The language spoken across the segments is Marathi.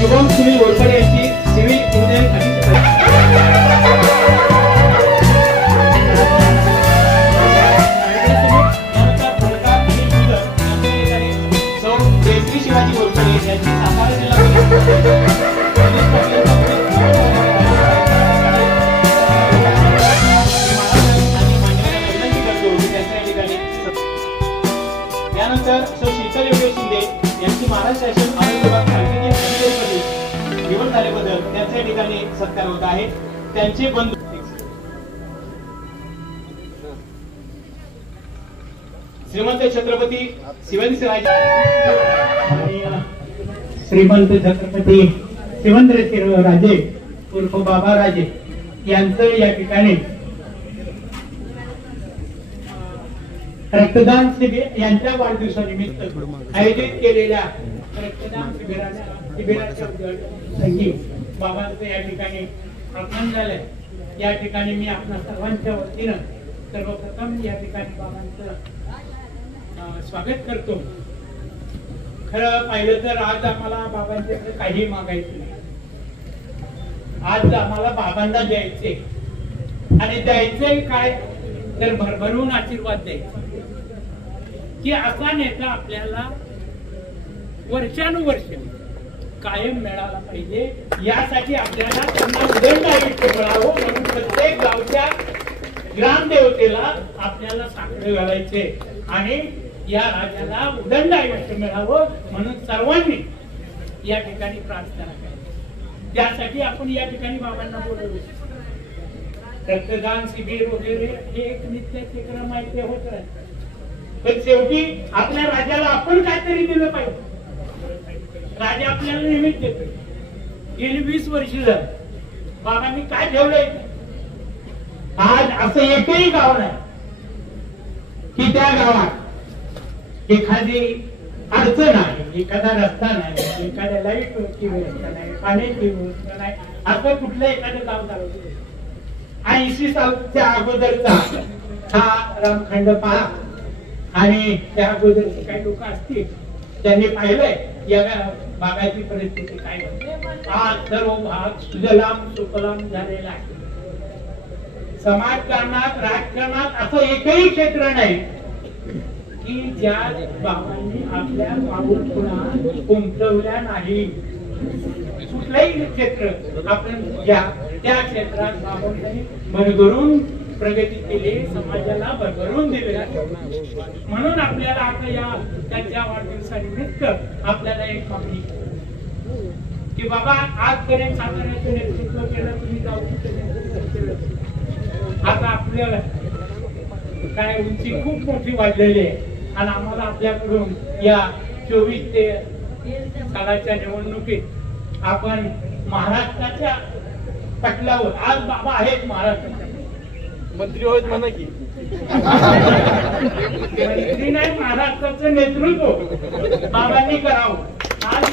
शुभम सुनील घोरपडे यांची सिव्हिल इंजिनिअरिंग शिवाजी घोरपडे यांची सातारा त्यानंतर शीतल योगेश शिंदे यांची महाराष्ट्र शासन निवड झाल्याबद्दल त्यांच्या ठिकाणी सत्कार होत आहे. त्यांचे बंधू श्रीमंत छत्रपती शिवाजीराजे श्रीमंत छत्रपती शिवंद्रराजे उर्फ बाबा राजे यांचं या ठिकाणी रक्तदान शिबिर यांच्या वाढदिवसानिमित्त आयोजित केलेल्या रक्तदान शिबिराच्या बाबांचं या ठिकाणी आगमन झालंय. या ठिकाणी मी आपल्या सर्वांच्या वतीनं सर्वप्रथम या ठिकाणी बाबांचं स्वागत करतो. खरं पाहिलं तर आज आम्हाला बाबांच्याकडे काही मागायचं नाही. आज आम्हाला बाबांना द्यायचे आणि द्यायचंय काय तर भरभरून आशीर्वाद द्यायचे की असा नेता आपल्याला वर्षानुवर्ष कायम मिळाला पाहिजे. यासाठी आपल्याला त्यांना उदंड आयुष्य मिळावं म्हणून प्रत्येक गावच्या ग्रामदेवतेला आपल्याला साखर घालायचे आणि या राजाला उदंड आयुष्य मिळावं म्हणून सर्वांनी या ठिकाणी प्रार्थना करावी. त्यासाठी आपण या ठिकाणी बाबांना बोलवलं. रक्तदान शिबिर वगैरे हे एक नित्याचे क्रम आहे, ते होत राहते. पण शेवटी आपल्या राजाला आपण काहीतरी दिलं पाहिजे. राजा आपल्याला नेहमीच देतो. गेली 20 वर्ष झाली बाबांनी काय ठेवलंय? आज असं एकही गाव नाही की त्या गावात एखादी अडचण आहे, एखादा रस्ता नाही, एखाद्या लाईटची व्यवस्था नाही, पाण्याची व्यवस्था नाही, असं कुठलं एखादं गाव चालवतं. 80 सालच्या अगोदरचा हा रामखंड पहा आणि त्या अगोदरचे काही लोक असतील त्यांनी पाहिलंय या भागाची परिस्थिती काय होती. आज सर्व भाग सुजलाम सुफलाम झालेला आहे. समाजकारणात राजकारणात असं एकही क्षेत्र नाही की ज्या बाबांनी आपल्या पाऊलखुणा उमटवल्या नाही. कुठलंही क्षेत्र आपण घ्या, त्या क्षेत्रात बाबांनी भरभरून प्रगती केली, समाजाला भरभरून दिले. म्हणून आपल्याला आता या त्यांच्या वाढदिवसानिमित्त आपल्याला एक मागणी की बाबा आजपर्यंत साताऱ्याचं नेतृत्व केलं, तुम्ही जाऊ. आता आपल्याला काय उंची खूप मोठी वाढलेली आहे आणि आम्हाला आपल्याकडून या 24 सालाच्या निवडणुकीत आपण महाराष्ट्राच्या पटलावर आज बाबा आहेत. महाराष्ट्राच्या मंत्री होत म्हणा की मंत्री नाही, महाराष्ट्राचं नेतृत्व बाबांनी करावं. आज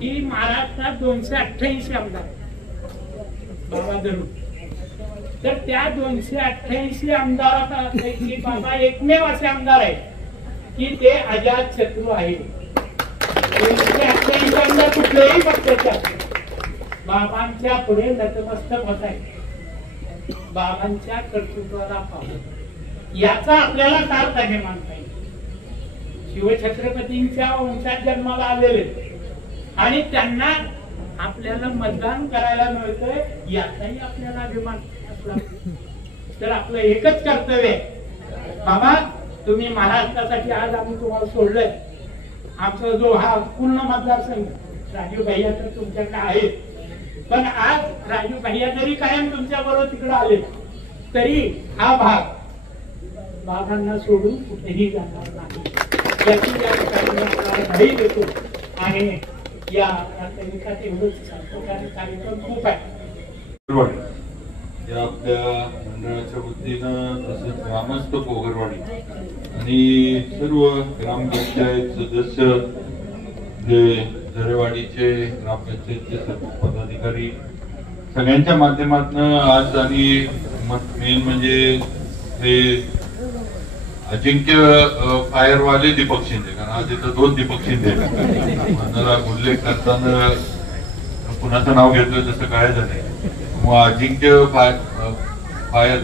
की महाराष्ट्रात 288 आमदार बाबा धरून, तर त्या 288 आमदारापैकी बाबा एकमेव असे आमदार आहेत की ते अजात शत्रू आहे. 288 आमदार कुठल्याही पक्षाच्या बाबांच्या पुढे नतमस्तक होत आहे. बाबांच्या कर्तृत्वाला पाहून याचा आपल्याला सार्थ अभिमान पाहिजे. शिवछत्रपतींच्या वंशात जन्माला आलेले आणि त्यांना आपल्याला मतदान करायला मिळतंय याचाही आपल्याला अभिमान असला. तर आपलं एकच कर्तव्य आहे, बाबा तुम्ही महाराष्ट्रासाठी आज आम्ही तुम्हाला सोडलंय. आमचा जो हा पूर्ण मतदारसंघ राजू भैया तर तुमच्याकडे आहे, पण आज राजू भैया जरी कायम तुमच्या बरोबर तिकडे आले तरी हा भाग बाबांना सोडून कुठेही जाणार नाही याची या ठिकाणी देतो. आणि या कार्यक्रम खूप आहे. या आपल्या मंडळाच्या वतीनं तसंच ग्रामस्थ पोगरवाडी आणि सर्व ग्रामपंचायत सदस्य, जे झरेवाडीचे ग्रामपंचायतचे सर्व पदाधिकारी, सगळ्यांच्या माध्यमातून आज आणि मेन म्हणजे हे अजिंक्य फायरवाले दीपक शिंदे, कारण आज इथं 2 दीपक शिंदे मला उल्लेख करताना कुणाचं नाव घेतलं तसं कळायचं नाही. मग अजिंक्य फायर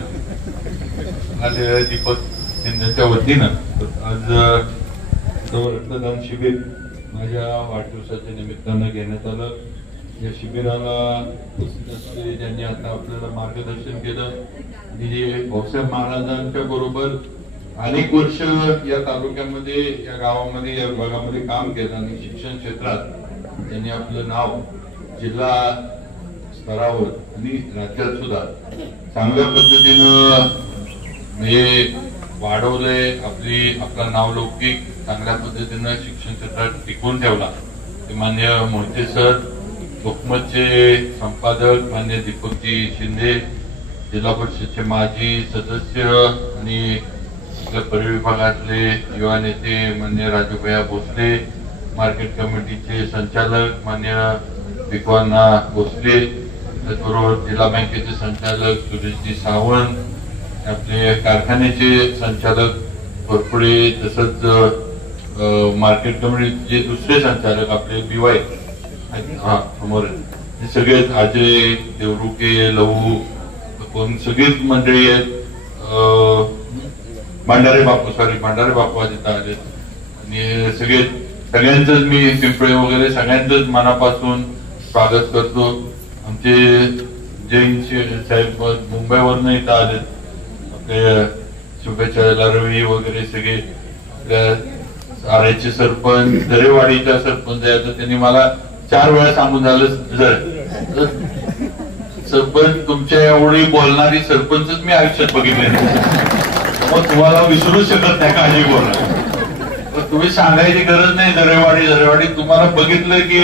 आले दीपक शिंदेच्या वतीनं आज रक्तदान शिबिर माझ्या वाढदिवसाच्या निमित्तानं घेण्यात आलं. या शिबिराला उपस्थित असलेले ज्यांनी आता आपल्याला मार्गदर्शन केलं आणि जे भाऊसाहेब महाराजांच्या बरोबर अनेक वर्ष या तालुक्यामध्ये, या गावामध्ये, या विभागामध्ये काम केलं आणि शिक्षण क्षेत्रात त्यांनी आपलं नाव जिल्हा स्तरावर आणि राज्यात सुद्धा चांगल्या पद्धतीनं म्हणजे वाढवलंय. आपला नावलौकिक चांगल्या पद्धतीनं शिक्षण क्षेत्रात टिकवून ठेवला. ते मान्य मोहिते सर, लोकमतचे संपादक मान्य दीपकजी शिंदे, जिल्हा परिषदचे माजी सदस्य आणि आपल्या परिविभागातले युवा नेते मान्य राजूभैया भोसले, मार्केट कमिटीचे संचालक मान्य विक्वाना भोसले, त्याचबरोबर जिल्हा बँकेचे संचालक सुरेशजी सावंत, आपले कारखान्याचे संचालक घोरपडे, तसंच मार्केट कमिटीचे दुसरे संचालक आपले BY समोर हे सगळे अजय देवरुके, लहू कोण सगळीच मंडळी आहेत. भांडारे बापू आज इथं आले आणि सगळ्यांचंच मी पिंपळे वगैरे सगळ्यांचंच मनापासून स्वागत करतो. आमचे जैन साहेब मुंबईवरनं इथं आले, आपले शुभेच्छा रवी वगैरे सगळे, आपल्या आरेचे सरपंच, दरेवाडीच्या सरपंच आहे, तर त्यांनी मला 4 वेळा सांगून झालं सरपंच तुमच्या एवढी बोलणारी सरपंचच मी आयुष्यात बघितले नाही, मग तुम्हाला विसरू शकत नाही काळजी बोलणार. तुम्ही सांगायची गरज नाही. दरेवाडी तुम्हाला बघितलं की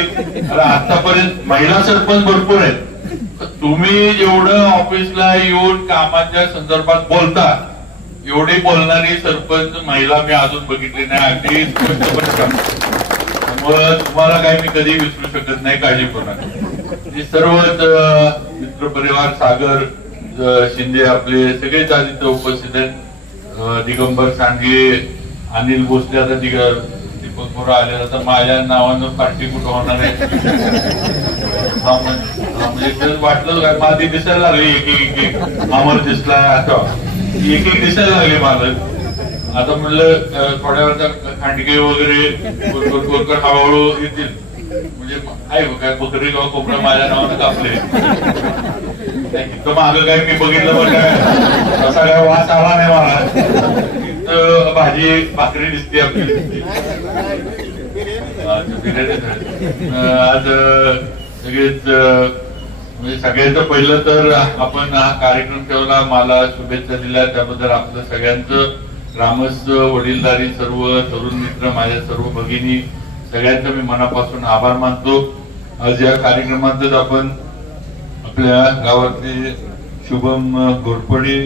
आतापर्यंत महिला सरपंच भरपूर आहेत. तुम्ही जेवढं ऑफिसला येऊन कामाच्या संदर्भात बोलता एवढी बोलणारी सरपंच महिला मी अजून बघितली नाही. अगदी त्यामुळं तुम्हाला काही मी कधी विसरू शकत नाही, काळजी करू नका. सर्वच मित्रपरिवार, सागर शिंदे आपले सगळेच आज इथं उपस्थित आहेत. दिगंबर सांडगे, अनिल भोसले, आता दीपक मोरा आले, आता माझ्या नावानं पार्टी कुठं होणार आहे म्हणजे वाटलं काय माझी दिसायला लागली एक अमर दिसला, एक दिसायला लागले माझं. आता म्हणलं थोड्या वेळा खांडगे वगैरे कोरकर हळूहळू येतील, म्हणजे आहे काय कोकरी गाव कोपरा माझ्या नावानं कापले. इथं मागं काय मी बघितलं पण काय असा काय वास आला नाही मला. इथं भाजी भाकरी दिसते आपली. आज सगळेच म्हणजे सगळ्यांचं पहिलं तर आपण हा कार्यक्रम ठेवला, मला शुभेच्छा दिल्या त्याबद्दल आपलं सगळ्यांचं, ग्रामस्थ, वडीलधारी, सर्व तरुण मित्र, माझ्या सर्व भगिनी सगळ्यांचं मी मनापासून आभार मानतो. आज या कार्यक्रमातच आपण आपल्या गावातले शुभम घोरपडे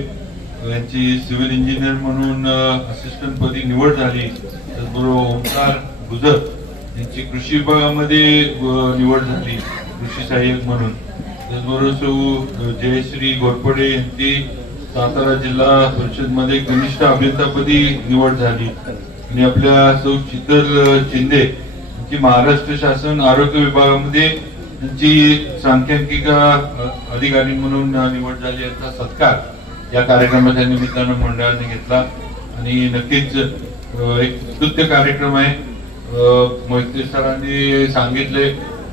यांची सिव्हिल इंजिनियर म्हणून असिस्टंट पदी निवड झाली. त्याचबरोबर ओंकार गुजर यांची कृषी विभागामध्ये निवड झाली कृषी सहाय्यक म्हणून. त्याचबरोबर जयश्री घोरपडे यांची सातारा जिल्हा परिषद मध्ये कनिष्ठ अभियंतापदी निवड झाली. आणि आपल्या सौ शीतल शिंदे यांची महाराष्ट्र शासन आरोग्य विभागामध्ये त्यांची सांख्यिका अधिकारी म्हणून निवड झाली. याचा सत्कार या कार्यक्रमाच्या निमित्तानं मंडळाने घेतला आणि नक्कीच एक स्तुत्य कार्यक्रम आहे. मोहिते सरांनी सांगितले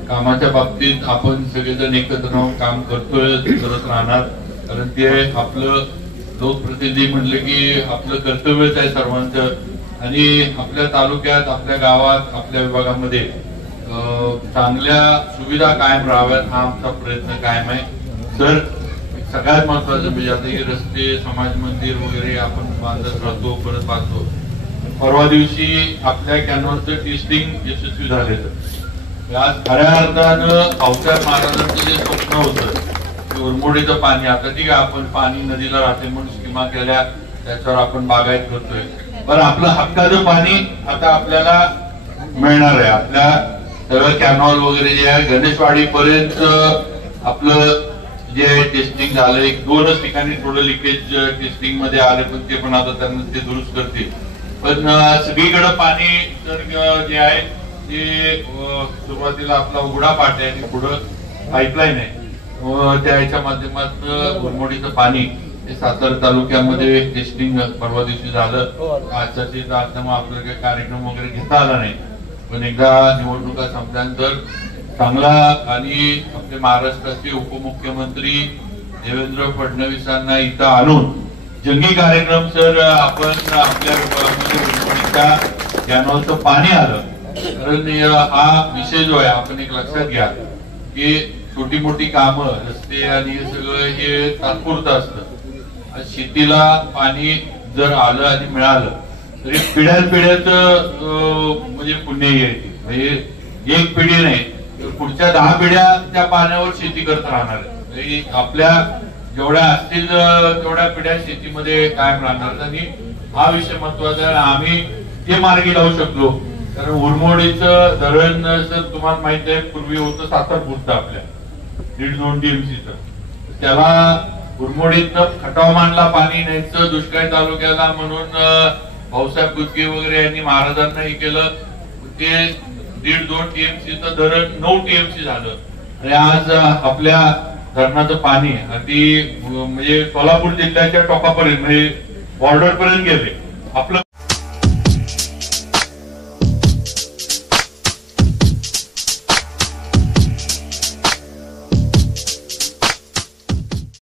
कामाच्या बाबतीत आपण सगळेजण एकत्र राहून काम करतोय, करत राहणार, कारण ते आपलं लोकप्रतिनिधी म्हणले की आपलं कर्तव्यच आहे सर्वांचं. आणि आपल्या तालुक्यात, आपल्या गावात, आपल्या विभागामध्ये चांगल्या सुविधा कायम राहाव्यात हा आमचा प्रयत्न कायम आहे. सर, सगळ्यात महत्वाचं म्हणजे आता हे रस्ते, समाज मंदिर वगैरे आपण बांधत राहतो, परत बांधतो. परवा दिवशी आपल्या कॅनव्हासचं टेस्टिंग यशस्वी झालेलं. आज खऱ्या अर्थानं भाऊसाहेब महाराजांचं जे स्वप्न होतं उरमोडीचं पाणी, आता ठीक आहे आपण पाणी नदीला राहते म्हणून स्कीमा केल्या, त्याच्यावर आपण बागायत करतोय, पण आपलं हक्काचं पाणी आता आपल्याला मिळणार आहे. आपल्या सगळं कॅनॉल वगैरे जे आहे गणेशवाडी पर्यंत आपलं जे टेस्टिंग झालं, 1-2च ठिकाणी थोडं लिकेज टेस्टिंग मध्ये आले, पण ते पण आता त्यांना ते दुरुस्त करतील. पण सगळीकडे पाणी तर जे आहे ते सुरुवातीला आपला उघडा पाट आहे आणि पुढं पाईपलाईन आहे. त्या ह्याच्या माध्यमातून घोरमोडीचं पाणी हे सातारा तालुक्यामध्ये टेस्टिंग परवा दिवशी झालं. आजच्या आपल्याला काही कार्यक्रम वगैरे घेता आला नाही, पण एकदा निवडणुका संपल्यानंतर चांगला आणि आपले महाराष्ट्राचे उपमुख्यमंत्री देवेंद्र फडणवीसांना इथं आणून जंगी कार्यक्रम सर आपण आपल्या घोरमोडीच्या कॅनॉलचं पाणी आलं. कारण हा विषय जो आहे आपण एक लक्षात घ्या की छोटी मोठी कामं, रस्ते आणि हे सगळं हे तात्पुरतं असतं. शेतीला पाणी जर आलं आणि मिळालं तरी पिढ्यानपिढ्याच म्हणजे पुण्य येते. म्हणजे एक पिढी नाही तर पुढच्या 10 पिढ्या त्या पाण्यावर शेती करत राहणार आहे. आपल्या जेवढ्या असतील तेवढ्या पिढ्या शेतीमध्ये कायम राहणार. आणि हा विषय महत्वाचा आहे. आम्ही ते मार्गी लावू शकलो. कारण उरमोडीचं धरण जर तुम्हाला माहित आहे पूर्वी होतं सातारपुरतं आपल्या 1.5-2 TMCचं. त्याला उरमोडीतनं खटावमानला पाणी न्यायचं दुष्काळी तालुक्याला म्हणून भाऊसाहेब गुजगे वगैरे यांनी महाराजांना हे केलं. ते 1.5-2 TMCचं धरण 9 TMC झालं. आणि आज आपल्या धरणाचं पाणी अगदी म्हणजे सोलापूर जिल्ह्याच्या टोकापर्यंत म्हणजे बॉर्डर पर्यंत गेले. आपलं